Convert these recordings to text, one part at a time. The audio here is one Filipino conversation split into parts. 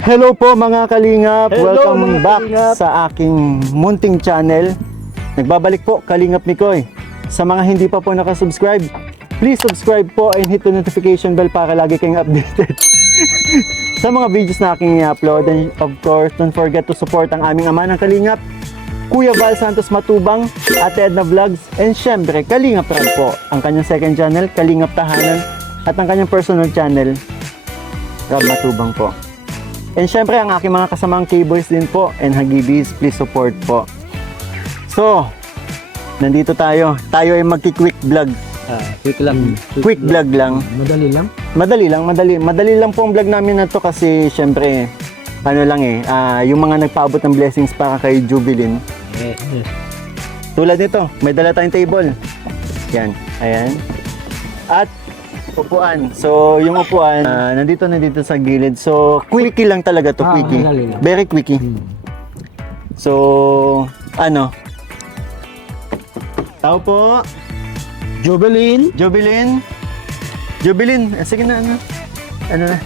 Hello po mga Kalingap! Hello, Welcome mga back Kalingap. sa aking munting channel. Nagbabalik po Kalingap Mikoy. Sa mga hindi pa po nakasubscribe, please subscribe po and hit the notification bell para lagi kayong updated sa mga videos na aking i-upload. And of course, don't forget to support ang aming ama ng Kalingap, Kuya Val Santos Matubang, Ate Edna Vlogs, and syempre Kalingap Rad po, ang kanyang second channel, Kalingap Tahanan, at ang kanyang personal channel, Rab Matubang po. And syempre ang aking mga kasamang K-Boys din po and Hagibis, please support po. So, nandito tayo. Tayo ay magki-quick vlog. Quick lang. Quick vlog lang. Madali lang. Madali lang po ang vlog namin na to kasi syempre ano lang yung mga nagpaabot ng blessings para kay Jubilin. Yes. Tulad nito, may dala tayong table. Yan, ayan. At upuan. So, yung upuan, nandito sa gilid. So, quickie lang talaga to, quickie. Madali lang. Very quickie. So, ano? Tao po. Jubilin. Jubilin, sige na, ano na.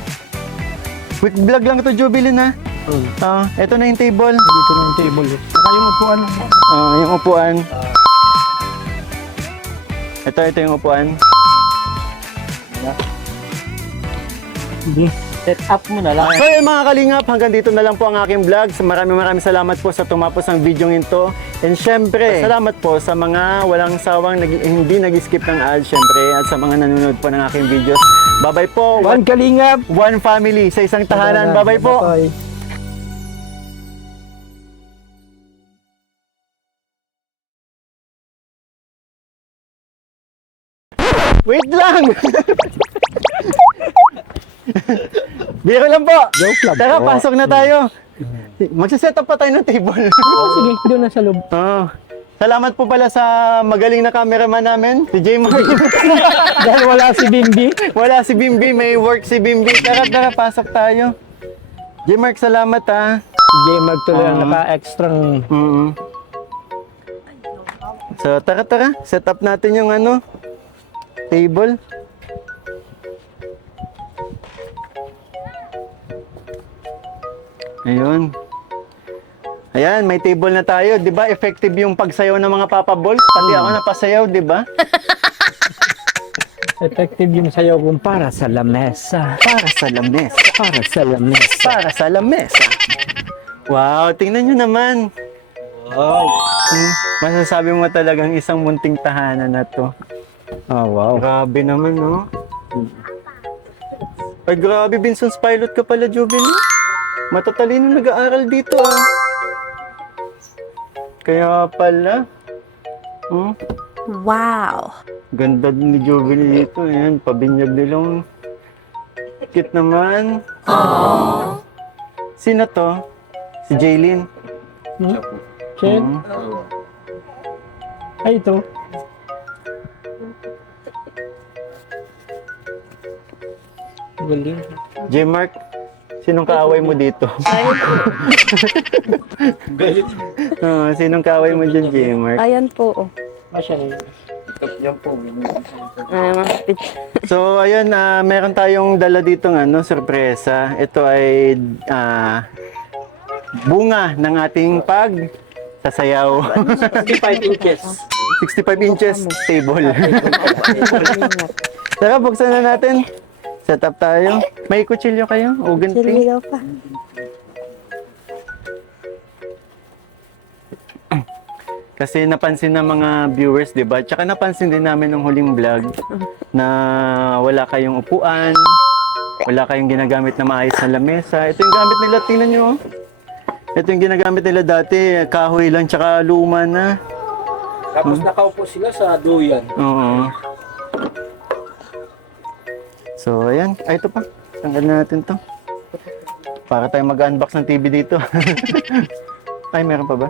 Quick vlog lang to, Jubilin, ha. Ito na yung table. Dito na yung table. Saka yung upuan. Yung upuan. Ito yung upuan. Set up mo na lang. So yun mga Kalingap, hanggang dito na lang po ang aking vlog. Maraming salamat po sa tumapos ng video ito. And syempre, salamat po sa mga walang sawang hindi nag-skip ng ads syempre at sa mga nanonood po ng aking videos. Bye-bye po. One Kalingap. One family sa isang tahanan. Bye-bye po. Bye. Wait lang! Biro lang po. Joke lang Tara, po. pasok na tayo. Magsiset up pa tayo ng table. Sige, doon na sa loob. Salamat po pala sa magaling na cameraman namin, si J. Mark. Dahil wala si Bimbi. Wala si Bimbi, may work si Bimbi. Tara, pasok tayo. J. Mark, salamat ha. Si J-Mark tuloy ang naka-extrang. So, tara. Set up natin yung table. Ayun. Ayan, may table na tayo. 'Di ba? Effective yung pagsayaw ng mga Papa Balls. Pati ako napasayaw, 'di ba? Effective yung sayaw kung para sa lamesa. Para sa lamesa. Para sa lamesa. Para sa lamesa. Wow, tingnan nyo naman. Wow. Masasabi mo talagang isang munting tahanan na to. Oh, wow. Grabe naman, no? Ay, grabe, Vinson's pilot ka pala, Jubilin. Matatalino nag-aaral dito, ah. Kaya pala. Wow! Ganda din ni Jubilin dito. Ayan, pabinyag nilang. Cute naman. Aww. Sino to? Si Jaylin. Chen? Ay, ito. Galing. J-Mark, sinong kaaway mo dito? Galing. Sinong kaaway mo dyan, J-Mark? Ayan po. Oh. Masya. Yan po. So, ayun, meron tayong dala dito sorpresa. Ito ay bunga ng ating sasayaw. 65 inches. 65 inches table. Tara, buksan na natin. Set up tayo. May kutsilyo kayo? O ganting? Siligaw pa. Kasi napansin ng mga viewers, di ba? Tsaka napansin din namin nung huling vlog na wala kayong upuan, wala kayong ginagamit na maayos na lamesa. Ito yung gamit nila, tingnan nyo. Ito yung ginagamit nila dati, kahoy lang tsaka luma na. Tapos nakaupo sila sa duyan. Oo. So, ayan. Ay, ito pa. Tanggal natin to. Para tayo mag-unbox ng TV dito. Ay, meron pa ba?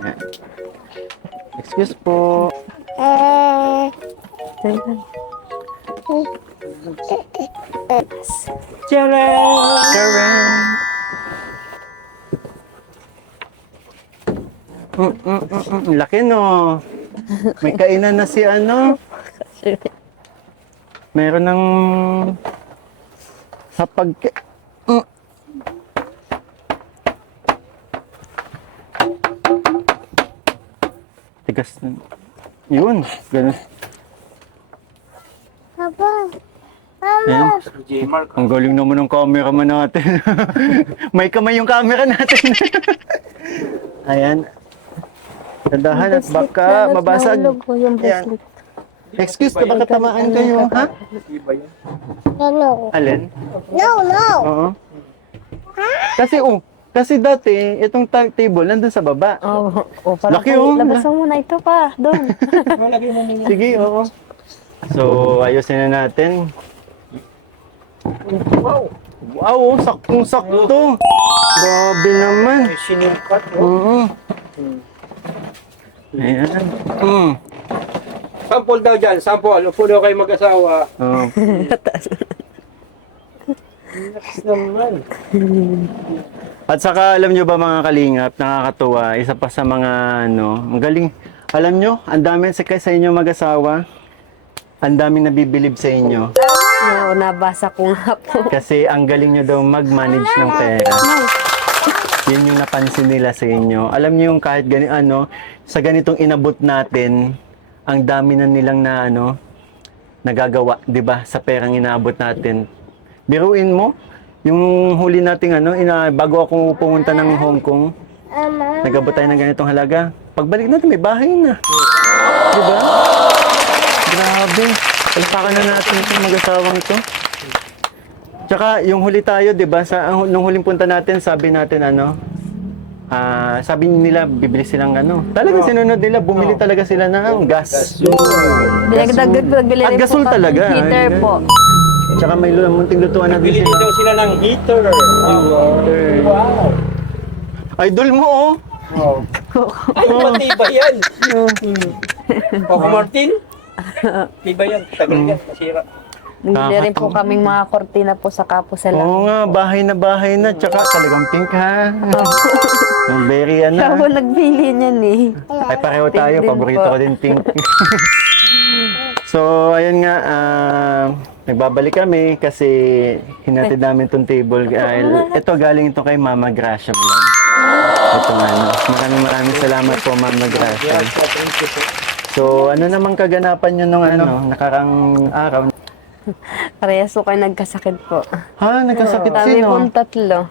Ayan. Excuse po. Charan! Karen! Laki no. May kainan na si ano. Meron ng sa pag... Tigas na. Yun. Ganun. Papa. Ayan. J. Mark. Ang galing naman ng cameraman natin. May kamay yung camera natin. Ayan. Tadahan at baka mabasag. Nahulog ko yung Ayan. bracelet. Excuse na baka tamaan kayo, ha? Iba yan. No. Alin? No, no. Oo. Kasi dati, itong table nandun sa baba. Oh, parang Laki, oh. labasan mo na ito pa, doon. Malagay mo muna. Sige, oo. So, ayusin na natin. Wow. Wow, saktong-sakto. Grabe naman. May sinimpat. Oo. Ayan. Sample daw dyan. Sample. Upo daw kayo mag-asawa. Oh. Next naman. At saka alam nyo ba mga kalingap, nakakatuwa, isa pa sa mga ang galing. Alam nyo, ang dami sa inyo mag-asawa, ang daming nabibilib sa inyo. Oo, nabasa ko nga po. Kasi ang galing nyo daw mag-manage ng pera. Yun yung napansin nila sa inyo. Alam nyo yung kahit sa ganitong inabot natin, ang dami na nilang nagagawa, 'di ba? Sa perang inaabot natin. Biruin mo, yung huli nating bago ako pumunta ng Hong Kong, nagabot tayo ng ganitong halaga. Pagbalik natin, may bahay na. 'Di ba? Grabe. Palpakan na natin itong mag-asawang ito. Tsaka yung huli tayo, 'di ba? Nung huling punta natin, sabi natin sabi nila bibili silang talagang sinunod nila, bumili talaga sila ng gas. Nagbili At rin gasol po kami talaga. heater po. Tsaka may munting lutuan na Bili din daw sila. sila ng heater. Wow. Idol mo, oh! Oh. Ay, matiba yan. Coco Martin? Tiba yan. Tagal yan. Masira. Nagbili rin po kaming mga kortina po sa kapo sa Oo nga, bahay na. Tsaka talagang pink, ha? Yung very Siya po nagbili niyan eh. Ay, pareho tayo. Pink din Paborito po. ko din pink. So, ayun nga, nagbabalik kami kasi hinatid namin itong table. Ito, galing ito kay Mama Gracia Vlog. Ito maraming salamat po, Mama Gracia. So, ano namang kaganapan nyo nung nakarang araw? Parehas po kayo nagkasakit po. Ha, nagkasakit Kami sino? pong tatlo.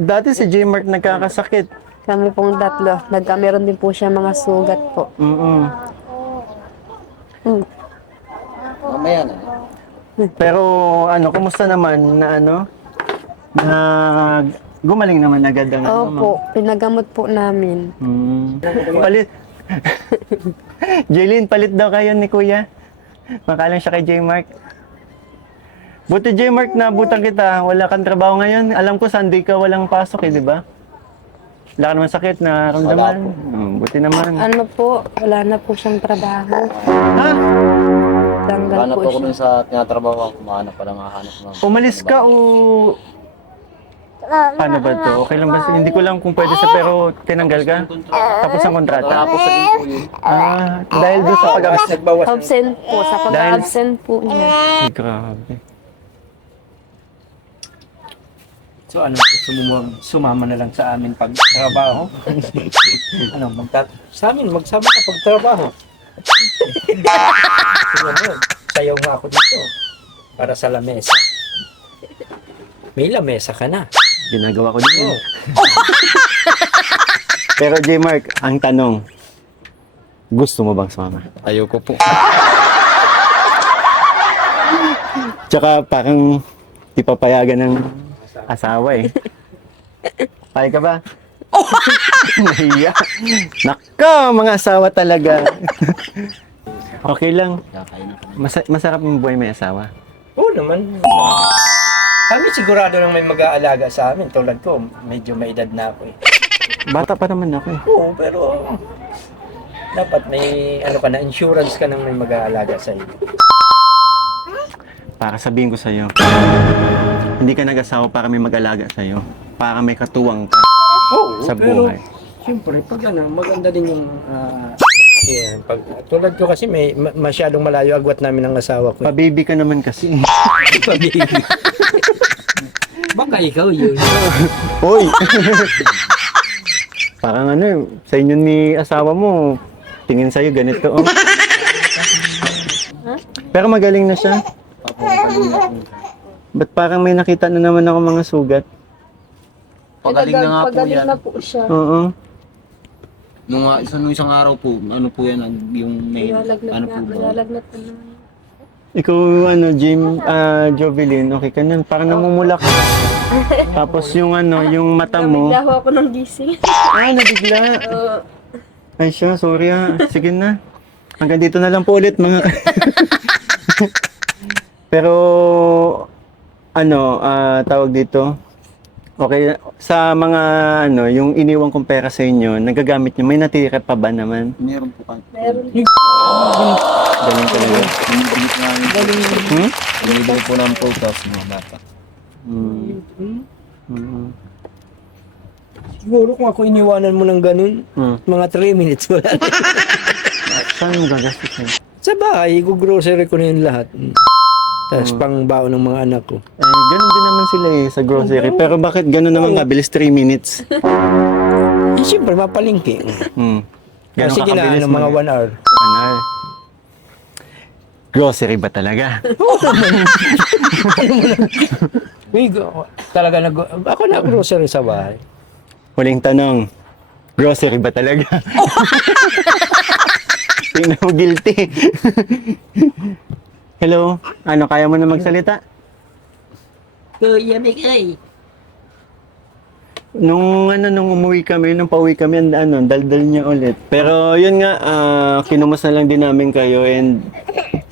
Dati si J. Mark nagkakasakit. Kami pong tatlo. Meron din po siya mga sugat po. Mamaya na. Pero kumusta naman na gumaling naman agad ang Opo, pinagamot po namin. Palit. Jaylin, palit daw kayo ni Kuya. Makalang siya kay J. Mark. Buti J. Mark, nabutan kita. Wala kang trabaho ngayon. Alam ko Sunday ka walang pasok di ba? Wala ka naman sakit na ramdaman. Buti naman. Ano po, wala na po siyang trabaho. Ha? Tanggal Hanap po po siya. kami sa tinatrabaho ko, mahanap pala mahanap naman. Umalis ka o paano ba to? Okay lang ba? Hindi ko lang kung pwede pero tinanggal ka? Tapos ang kontrata? Tapos sa din po yun. Dahil doon sa pag-absent. Nagbawas. Absent po, sa pag-absent po niya. Grabe. So ano, gusto mo sumama na lang sa amin pag trabaho? Sa amin, magsama ka pag trabaho. Sayaw nga ako dito. Para sa lamesa. May lamesa ka na. Ginagawa ko din. Pero J. Mark, ang tanong, gusto mo bang sumama? Ayoko po. Tsaka parang ipapayagan ng asawa eh. Payag ka ba? Nahiya. Naka, mga asawa talaga. Okay lang. Kakain na kami. Masarap yung buhay may asawa. Oo naman. Kami sigurado nang may mag-aalaga sa amin. Tulad ko, medyo may edad na ako eh. Bata pa naman ako eh. Oo, pero dapat may insurance ka nang may mag-aalaga sa iyo. Para sabihin ko sa'yo, hindi ka nag-asawa para may mag-alaga sa'yo. Para may katuwang ka Oo, sa pero buhay. siyempre, pag maganda din yung Yan. Tulad ko kasi masyadong malayo agwat namin ng asawa ko. Pabibi ka naman kasi. Baka ikaw yun. Hoy! Parang ano, sa inyo ni asawa mo, tingin sa'yo ganito. Oh. Pero magaling na siya. Opo, magaling na po. Ba't parang may nakita na naman ako mga sugat? Pagaling na nga po Pagaling yan. na po siya. Oo. Nung isang araw po, ano po yan, yung may, Nilalagnat ano na, po ba? nilalagnat na naman. Ikaw, ano, Jovelyn, okay ka na. Parang namumula ka. Tapos yung ano, yung mata mo. Nabigla ho ako ng gising. Nabigla. Oo. Ay siya, sorry ah. Sige na. Hanggang dito na lang po ulit mga... Pero, ano, tawag dito. Okay, sa mga, ano, yung iniwan kong pera sa inyo, nagagamit nyo, may natira pa ba naman? Meron po kayo. Meron. Galing talaga. Binibigit namin po. Hmm? Binibigit po namin po sa mga bata. Siguro kung ako iniwanan mo ng ganun, mga 3 minutes wala. Saan mo gagastusin? Sa bahay, grocery ko na yun lahat. Tapos pang baon ng mga anak ko. Ganun din naman sila eh, sa grocery. Pero bakit ganun naman kabilis 3 minutes? Eh, siyempre, mapalingki. Ganun Sige na, kakabilis ano, mga 1 hour. Ano? Grocery ba talaga? Talaga ako na grocery sa bahay. Huling tanong, grocery ba talaga? Tingnan mo guilty. Hello? Ano, kaya mo na magsalita? Kuya Mikay. Nung umuwi kami, nung pauwi kami, daldal niya ulit. Pero yun nga, kinumusta lang din namin kayo and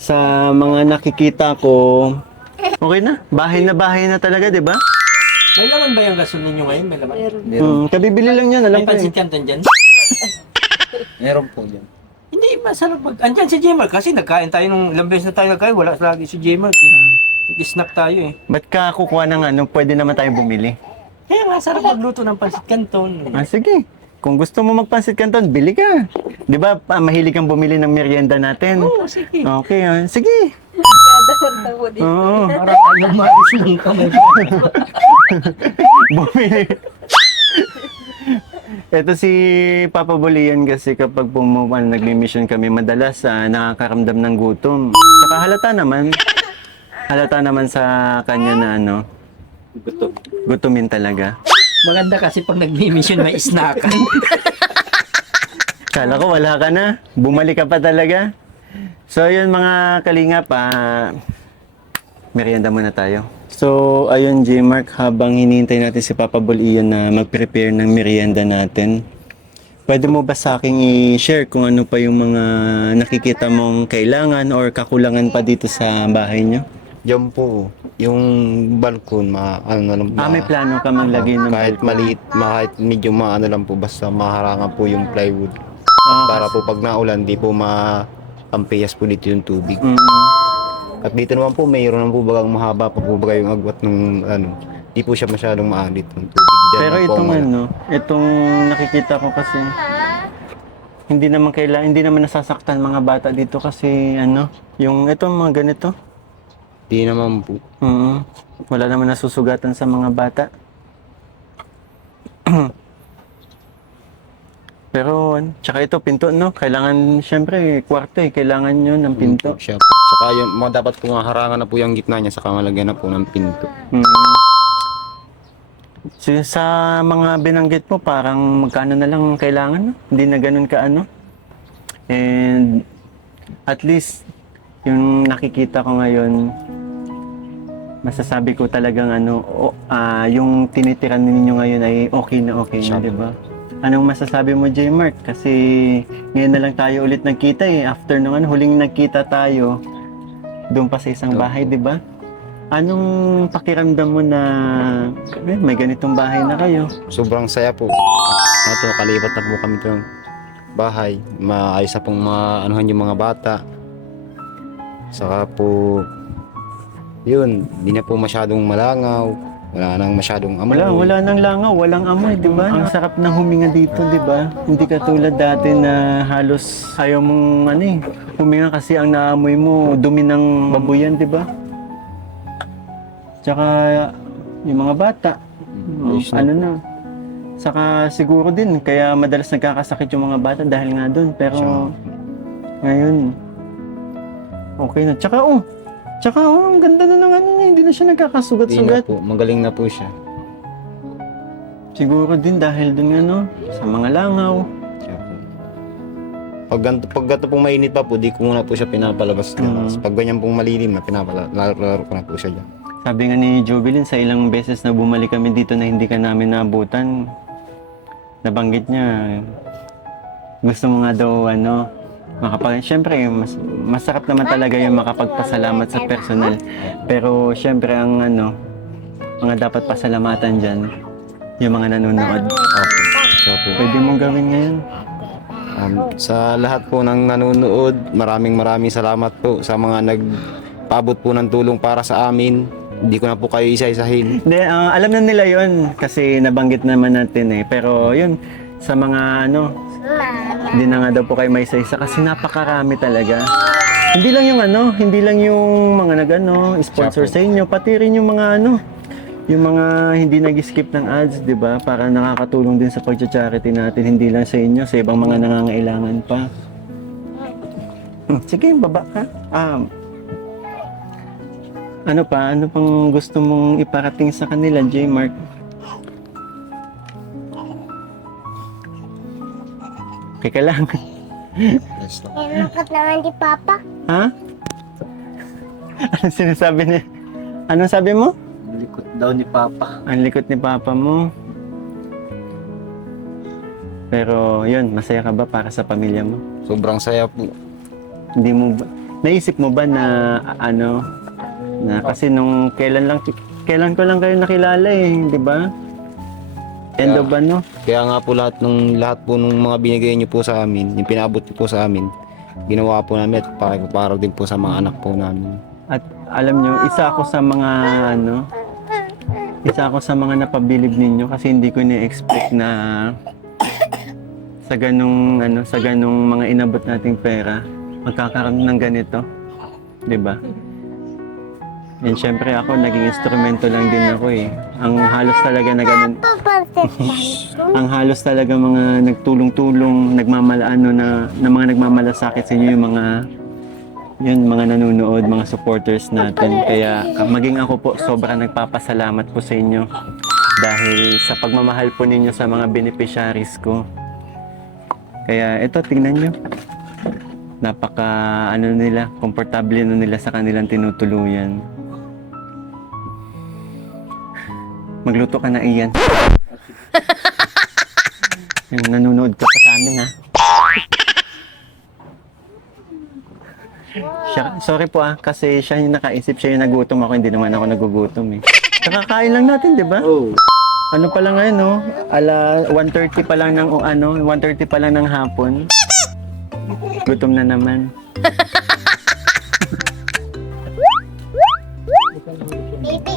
sa mga nakikita ko, okay na. Bahay na talaga, di ba? May laman ba yung gasol ninyo ngayon? May laman? Meron. Kabibili lang yan, alam May ko pansit eh. canton dyan? Meron po yan. Hindi, masarap pag... Andyan si J-Mark kasi nagkain tayo nung ilang beses na tayo nagkain. Wala lagi si J-Mark eh. Nag-snack tayo eh. Ba't ka kukuha ng pwede naman tayo bumili? Kaya nga, sarap magluto ng pansit canton. Sige. Kung gusto mo magpansit canton, bili ka. Di ba, mahilig kang bumili ng merienda natin? Oo, sige. Okay, sige. Kada tabo din. Oo. Para ayaw maalis ng kamay ko. Bumili. Ito si Papa Bolian kasi kapag nagmi-mission kami, madalas nakakaramdam ng gutom. Saka halata naman sa kanya na gutumin talaga. Maganda kasi pag nag-mission may snackan. Kala ko wala ka na. Bumalik ka pa talaga. So ayun mga kalingap, merienda muna tayo. So ayun J-Mark, habang hinihintay natin si Papa Bolian na mag-prepare ng merienda natin, pwede mo ba sa akin i-share kung ano pa yung mga nakikita mong kailangan or kakulangan pa dito sa bahay nyo? Diyan po, yung balkon, May plano ka maglagay ng kahit balkon? maliit, kahit medyo maano lang po, basta maharangan po yung plywood. Para po pag naulan, di po makampiyas po dito yung tubig. At dito naman po, mayroon naman po bagang mahaba pa po baga yung agwat ng di po siya masyadong maalit ng tubig. Diyan Pero lang po itong ang itong nakikita ko kasi hindi naman nasasaktan mga bata dito kasi yung itong mga ganito. Di naman po. Wala naman nasusugatan sa mga bata. Pero, tsaka ito, pinto, no? Kailangan, syempre, kwarto kailangan nyo ng pinto. Siya po. Saka yung mga dapat po nga harangan na po yung gitna niya, saka malagyan na po ng pinto. So, sa mga binanggit mo, parang magkano na lang kailangan, no? Hindi na ganun kaano. And, at least, yung nakikita ko ngayon, masasabi ko talagang yung tinitiran ninyo ngayon ay okay na, di ba? Anong masasabi mo, J-Mark? Kasi ngayon na lang tayo ulit nagkita after nung huling nagkita tayo doon pa sa isang bahay, di ba? Anong pakiramdam mo na may ganitong bahay na kayo? Sobrang saya po. Kalipat na po kami itong bahay. Maayos na pong anuhan yung mga bata. Saka po, yun, di na po masyadong malangaw. Wala nang masyadong amoy. Wala nang langaw, walang amoy, di ba? Ang sarap ng huminga dito, di ba? Hindi katulad dati na halos ayaw mong huminga kasi ang naamoy mo, dumi ng babuyan, di ba? Tsaka yung mga bata, ano na. Saka siguro din, kaya madalas nagkakasakit yung mga bata dahil nga doon. Pero ngayon, okay na. Tsaka ang ganda na ng hindi na siya Hindi na nagkakasugat-sugat. po, magaling na po siya. Siguro din dahil dun sa mga langaw. Siya po. Pag ganito pong mainit pa po, di ko muna po siya pinapalabas. Pag ganyan pong malilim na pinapalaro ko na po siya dyan. Sabi nga ni Jovelyn, sa ilang beses na bumalik kami dito na hindi ka namin naabutan, nabanggit niya, gusto mo nga daw siyempre, masarap naman talaga yung makapagpasalamat sa personal. Pero siyempre ang mga dapat pasalamatan dyan, yung mga nanonood. Siya po. Pwede mong gawin ngayon. Sa lahat po ng nanonood, maraming salamat po sa mga nagpaabot po ng tulong para sa amin. Hindi ko na po kayo isa-isahin. Hindi, alam na nila yon kasi nabanggit naman natin Pero yun, sa mga hindi na nga daw po kayo may isa-isa kasi napakarami talaga. Hindi lang yung mga sponsor sa inyo, pati rin yung mga yung mga hindi nag-skip ng ads, 'di ba? Para nakakatulong din sa pag-charity natin, hindi lang sa inyo, sa ibang mga nangangailangan pa. Sige, baba ka. Ano pang gusto mong iparating sa kanila, J. Mark? Okay ka lang. Tinakot naman di Papa. Ha? Ano sinasabi niya? Anong sabi mo? Likot daw ni Papa. Ang likot ni Papa mo. Pero yun, masaya ka ba para sa pamilya mo? Sobrang saya po. Hindi mo ba, naisip mo ba na na kasi nung kailan ko lang kayo nakilala di ba? End of Kaya nga po lahat po nung mga binigay niyo po sa amin, yung pinabot niyo po sa amin, ginawa po namin at para din po sa mga anak po namin. At alam nyo, isa ako sa mga napabilib ninyo kasi hindi ko ni-expect na sa ganung mga inabot nating pera, magkakaroon ng ganito, 'di ba? And syempre ako, naging instrumento lang din ako Ang halos talaga na ganun. Ang halos talaga mga nagtulong-tulong, na mga nagmamalasakit sa inyo yung mga nanonood, mga supporters natin. Kaya maging ako po, sobrang nagpapasalamat po sa inyo dahil sa pagmamahal po ninyo sa mga beneficiaries ko. Kaya ito, tingnan nyo. Napaka komportable nila sa kanilang tinutuluyan. Magluto ka na, Ian. Yung nanonood ka pa sa amin, ha? Sorry po, kasi siya yung nakaisip, siya yung nagutom ako, hindi naman ako nagugutom, Kakakain lang natin, di ba? Oh. Ano pa lang ngayon, no? 1:30 pa lang ng 1:30 pa lang ng hapon. Gutom na naman. Baby,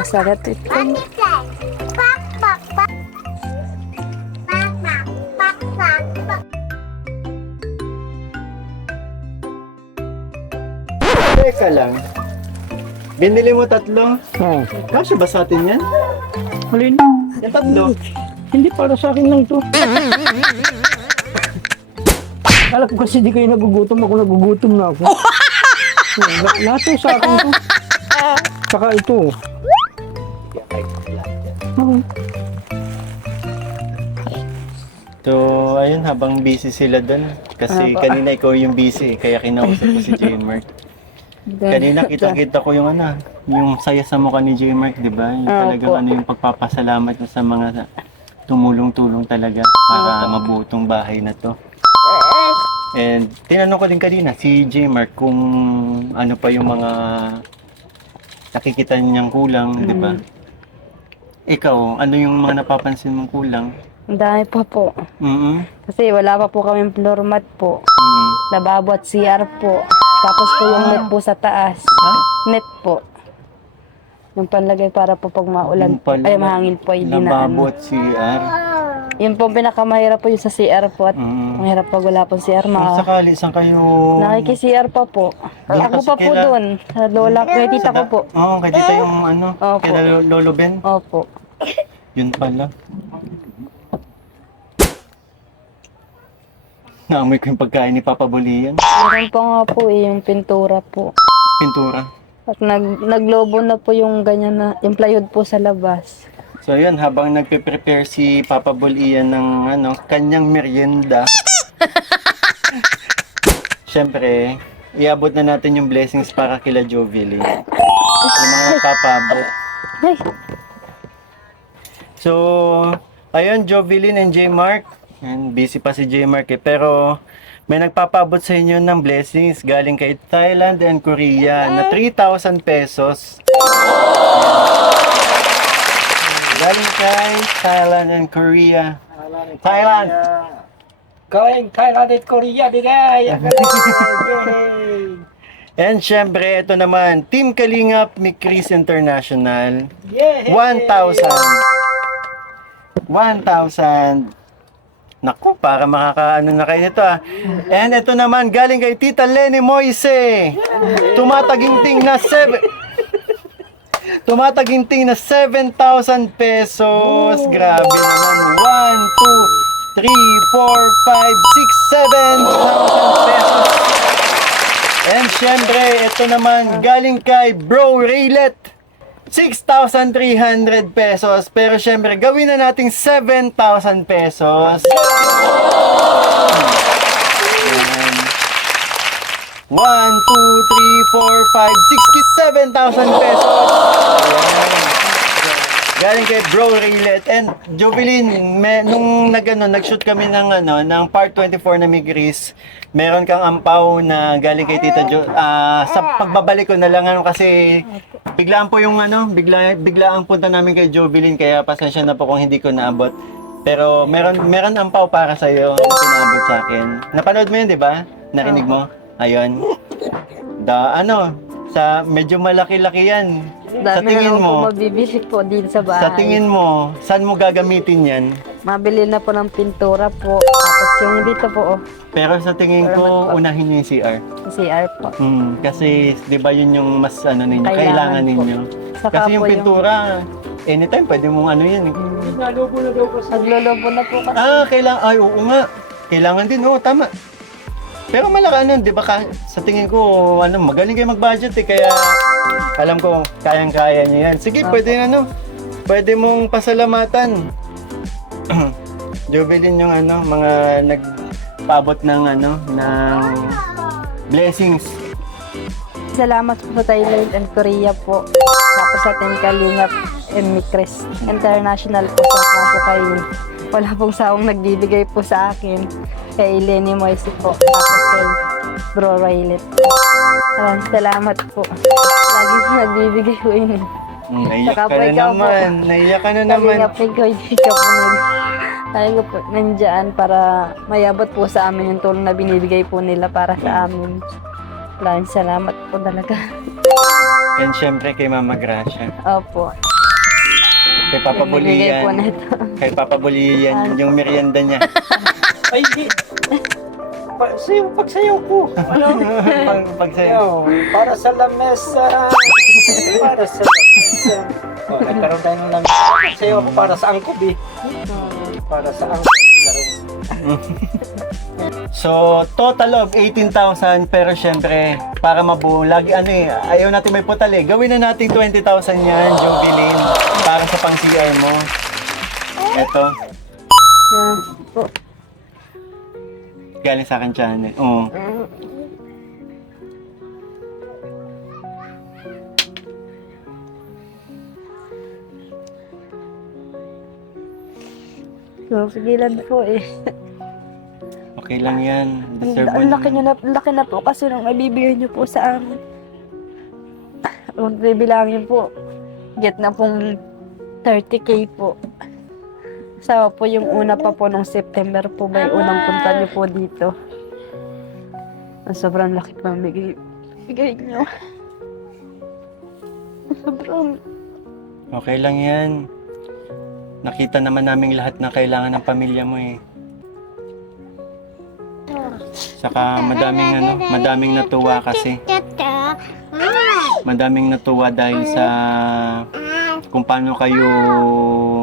Masarap ito. What is that? Pak, pak, pak. Pak, pak, pak, pak, pak. Teka lang. Binili mo 3? Oh. Kasya ba sa atin yan? Alin? Yung 3? Hindi para sa akin lang to. Kala ko kasi di kayo nagugutom, ako nagugutom na ako. Lahat to sa akin to. Saka ito. So, ayun, habang busy sila doon. Kasi kanina ikaw yung busy, kaya kinausap ko si J. Mark. Kanina kita ko yung yung saya sa mukha ni J. Mark, di ba? Yung talagang yung pagpapasalamat niya sa mga tumulong-tulong talaga para mabutong bahay na to. And tinanong ko din kanina si J. Mark kung ano pa yung mga nakikita niyang kulang, di ba? Ikaw, ano yung mga napapansin mong kulang? Ang dami pa po. Mm-hmm. Kasi wala pa po kami floor mat po. Mm-hmm. lababo at CR po. Tapos po yung net po sa taas. Ha? Net po. Yung panlagay para po pag maulan Yung po. pala, Ay, mahangin po. Hindi na Lababo ano. at CR. Yun po pinakamahirap po yung sa CR po. At Mm. mahirap pag wala po CR. Kung sakali, saan kayo? Nakiki-CR pa po. Doon Ako kasi pa po kila- doon. Sa lola, kaya tita ko po. Oo, kay tita yung ano, Opo. kay Lolo Ben. Opo. Yun pala. Naamoy ko yung pagkain ni Papa Bulian. Meron pa nga po eh, yung pintura po. Pintura. At naglobo na po yung ganyan na, yung plywood po sa labas. So yun, habang nagpe-prepare si Papa Bulian ng ano, kanyang merienda. Siyempre, iabot na natin yung blessings para kila Jovelyn. Yung mga nagpapabot. Ay, So, ayun, Jovelyn and J. Mark. Yan, busy pa si J. Mark eh. Pero, may nagpapabot sa inyo ng blessings galing kay Thailand and Korea na 3,000 pesos. Galing kay Thailand and Korea. Thailand! Going Thailand at Korea, bigay! And syempre, ito naman, Team Kalingap Mikris International. Yeah! 1,000. 1,000. Naku, para makakaano na kayo nito ah. And ito naman, galing kay Tita Lenny Moise. Tumataginting na 7,000 pesos. Grabe naman. 1, 2, 3, 4, 5, 6, 7,000 pesos. And syempre, ito naman, galing kay Bro Raylet. 6,300 pesos. Pero syempre, gawin na nating 7,000 pesos. Ayan. 1, 2, 3, 4, 5, 6, 7,000 pesos. Ayan. Galing kay Bro Raylet. And Jovelyn, nung nag-shoot kami ng part 24 na Migris, meron kang ampaw na galing kay Tita Jo. Sa pagbabalik ko na lang kasi biglaan po yung bigla ang punta namin kay Jovelyn, kaya pasensya na po kung hindi ko naabot. Pero meron ampaw para sa iyo na pinaabot sa akin. Napanood mo 'yun, 'di ba? Narinig mo? Ayun. Sa medyo malaki-laki 'yan. Sa dami tingin na mo, po mabibili po din sa bahay. sa tingin mo, saan mo gagamitin 'yan? Mabili na po ng pintura po. Tapos yung dito po, Pero sa tingin ko, unahin niyo yung CR. CR po. Kasi 'di ba 'yun yung mas ninyo, Kailangan kailangan po. ninyo. Saka Kasi yung po pintura, anytime pwede mong yan eh. Naglolobo na po kasi. Kailangan, oo nga. Kailangan din, tama. Pero malaki 'di ba sa tingin ko, magaling kayo mag-budget eh, kaya alam ko kayang-kaya niyo yan. Sige, pwede mong pasalamatan. Jovelyn yung mga nagpaabot ng blessings. Salamat po sa Thailand and Korea po. Tapos sa Team Kalingap and Mikris International po sa kaso kay wala pong saong nagbibigay po sa akin. Kay Lenny Moise po. Tapos kay Bro Raylet. Salamat po. Lagi po nagbibigay po yun. Naiyak Saka ka po na ikaw po. naman. Naiyak ka na naman. Kalingap ko, hindi ka po talaga po nandyan para mayabot po sa amin yung tulong na binibigay po nila para sa amin. Maraming salamat po talaga. And syempre kay Mama Gracia. Opo. Kay Papa Yung nagbigay po Bulian. nito. Kay Papa Bulian, yung merienda niya. Ay, hindi. Pagsayaw ko. Pagsayo. Para sa lamesa. Para sa lamesa. Nagkaroon tayo ng lamesa. Pagsayaw ko para sa angkob eh. Para sa angkob. So, total of 18,000, pero syempre, para mabuo, ayaw natin may putal eh. Gawin na natin 20,000 yan, Jovelyn, para sa pang-CR mo. Eto, Po. galing sa akin channel. Oo. So, sigilan po eh. Okay lang yan. Deserve mo Ang laki, naman. laki na po kasi nung ibibigay niyo po sa amin. Kung bibilangin po, get na pong 30K po. Sawa po yung una pa po nung September po ba yung unang punta niyo po dito. Sobrang laki pa bigay niyo. Sobrang Okay lang yan. Nakita naman namin lahat na kailangan ng pamilya mo eh. Saka madaming natuwa kasi. Madaming natuwa dahil sa kung paano kayo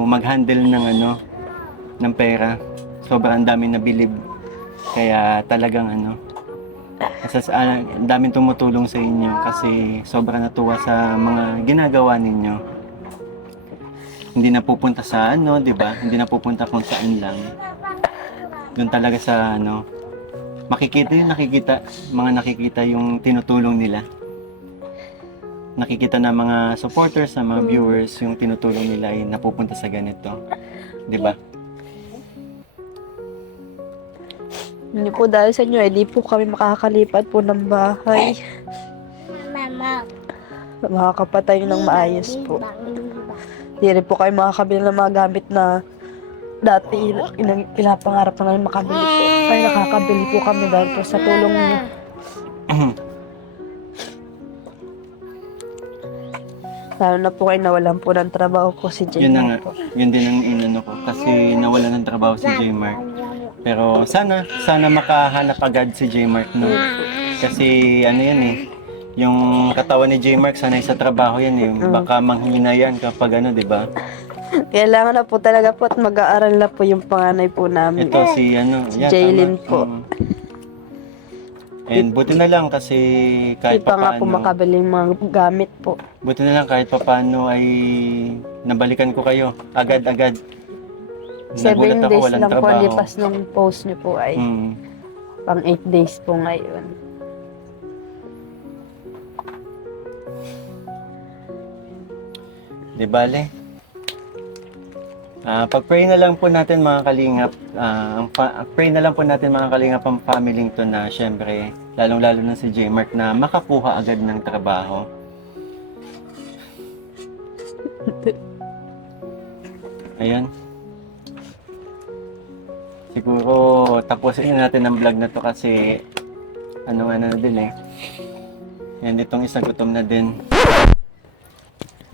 mag-handle ng pera. Sobrang daming nabilib. Kaya talagang ang daming tumutulong sa inyo kasi sobrang natuwa sa mga ginagawa ninyo. Hindi na pupunta sa di ba? Hindi na pupunta kung saan lang. Doon talaga sa nakikita yung tinutulong nila. Nakikita na mga supporters, na mga viewers, yung tinutulong nila ay napupunta sa ganito. 'Di ba? Hindi po dahil sa inyo, di po kami makakalipat po ng bahay. Mama. Makakapatay ng maayos po. Hindi rin po kayo makakabili ng mga gamit na dati pinapangarap na namin makabili po. Kaya nakakabili po kami dahil po sa tulong niyo. Lalo na po kayo nawalan po ng trabaho po si Jay. Yun na nga. Yun din ang inano ko kasi nawalan ng trabaho si J. Mark. Pero sana makahanap agad si J. Mark, no? Kasi yan eh. Yung katawan ni J. Mark sanay sa trabaho yan eh. Baka manghina yan kapag di ba? Kailangan na po talaga po at mag-aaral na po yung panganay po namin. Ito si Jaylin tama. po. And buti na lang kasi kahit Di pa nga po papaano, makabiling mga gamit po. buti na lang kahit papaano ay nabalikan ko kayo agad-agad. 7 Nagulat ako, days walang lang po trabaho. lipas nung post niyo po ay pang 8 days po ngayon. Di bale. Pag-pray na lang po natin mga kalingap. Pray na lang po natin mga kalingap ang family to na syempre, lalong-lalo na si J. Mark na makakuha agad ng trabaho. Ayan. Siguro tapusin natin ang vlog na to kasi na din eh. Yan, itong isa gutom na din.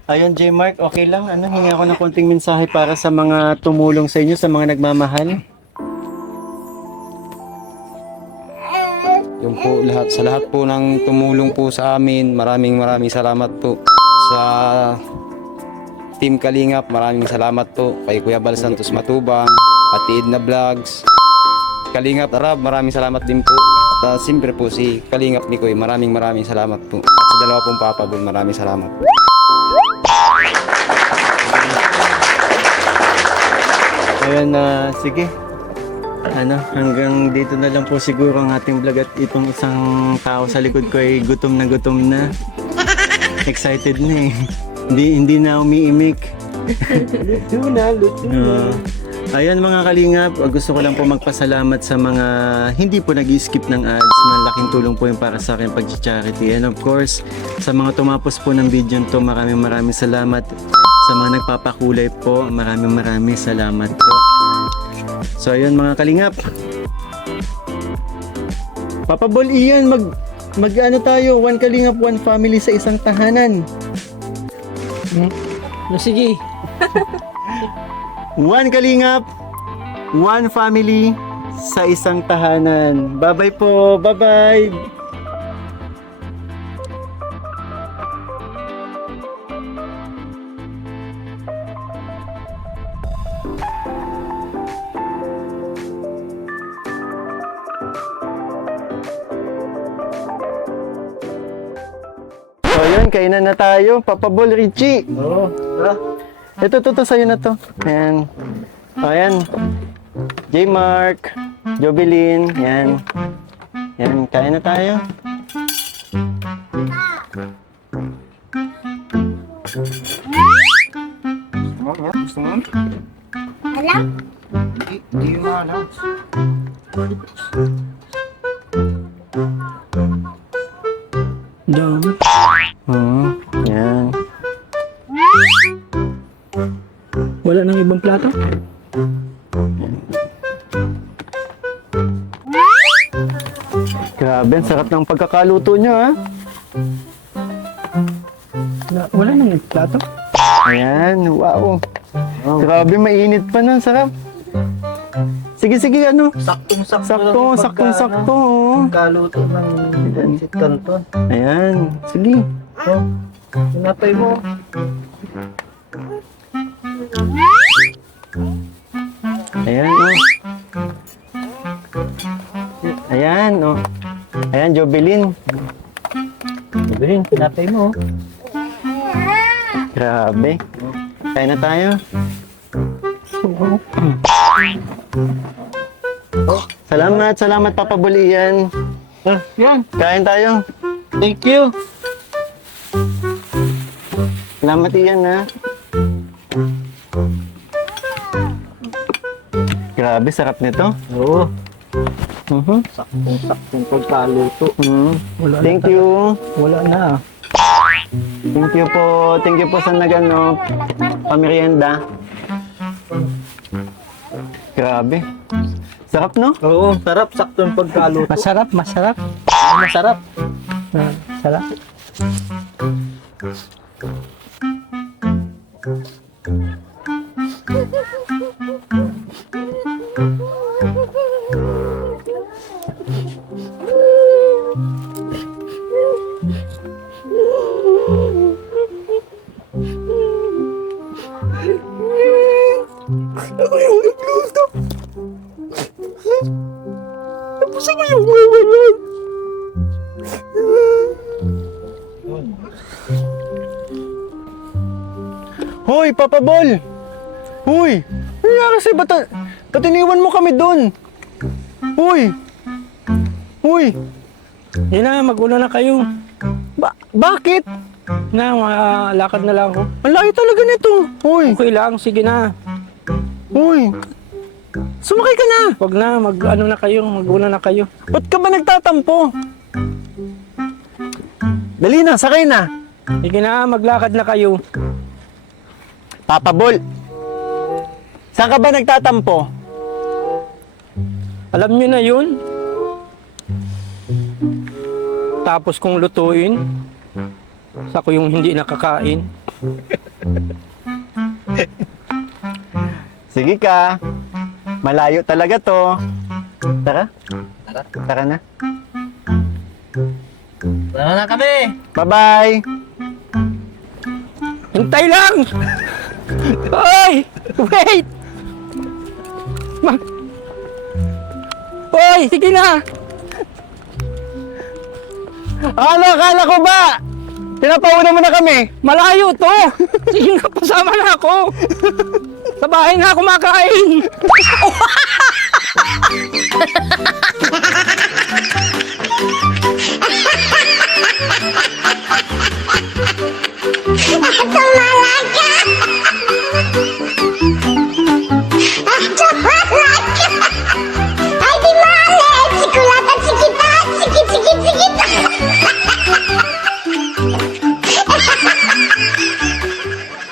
Ayun, J. Mark, okay lang. Hingi ako ng konting mensahe para sa mga tumulong sa inyo, sa mga nagmamahal. Yung po sa lahat po ng tumulong po sa amin, maraming salamat po sa Team Kalingap. Maraming salamat po kay Kuya Bal Santos Matubang, Ate Edna Vlogs, Kalingap Arab, maraming salamat din po. At siyempre po si Kalingap Mikoy, maraming salamat po. At sa dalawa pong Papa Bul, maraming salamat po. Ayun, sige. Hanggang dito na lang po siguro ang ating vlog at itong isang tao sa likod ko ay gutom na. Excited na eh. Hindi na umiimik. Luto na. Ayan mga kalingap, gusto ko lang po magpasalamat sa mga hindi po nag-skip ng ads. Malaking tulong po yung para sa akin pag-charity. And of course, sa mga tumapos po ng video to, maraming salamat. Sa mga nagpapakulay po, maraming salamat po. So ayun mga kalingap. Papa Bol Ian, mag tayo, 1 kalingap, 1 family sa isang tahanan. Sige. 1 kalingap, 1 family sa isang tahanan. Bye-bye po. Bye-bye. So ayun, kainan na tayo. Papa Bol, Richie. Oo. Ito, sa'yo na to. Ayan. O, ayan. J. Mark, Jovelyn, yan. Yan, kain na tayo. Gusto mo? Alam? Hindi mo alam. Dami. Yan. Wala nang ibang plato? Grabe, ang sarap ng pagkakaluto nyo, ha? Wala nang plato. Ayan, wow. Grabe, mainit pa nun, sarap. Sige, sige, ano? Saktong-sakto. Saktong-sakto. Oh. Kaluto ng Vincent Canton. Ayan, sige. Oh, napay mo. Ayan, oh. Ayan, oh. Ayan, Jovelyn. Sabihin, pinatay mo. Grabe. Kain na tayo. Salamat, salamat Papa Bulian. Yan. Kain tayo. Thank you. Salamat Ian, ha. Grabe, sarap nito. Oo. Mhm. Saktong pagkaluto. Wala na Thank you. Wala na. Thank you po. Thank you po sa nagano pamerienda. Grabe. Sarap, no? Oo, sarap. Saktong pagkaluto. Masarap. Masarap. Masarap. Sarap. Hoy, Papa Bol! Hoy! Ano nangyari sa'yo? Ba't iniwan mo kami doon? Hoy! Hoy! Yan na, mag-una na kayo. Bakit? Na, lakad na lang ako. Ang laki talaga nito. Hoy! Okay lang, sige na. Hoy! Sumakay ka na! Wag na, mag-ano na kayo, mag-una na kayo. Ba't ka ba nagtatampo? Dali na, sakay na! Sige na, maglakad na kayo. Papa Bol! Saan ka ba nagtatampo? Alam nyo na yun. Tapos kung lutuin, sa ko yung hindi nakakain. Sige ka. Malayo talaga to. Tara. Tara na. Tara na kami! Bye-bye! Hintay lang! Hoy! Wait! Hoy! Sige na! Ano? Akala ko ba? Pinapauna mo na kami. Malayo to! Sige na, pasama na ako! Sa bahay na ako makain!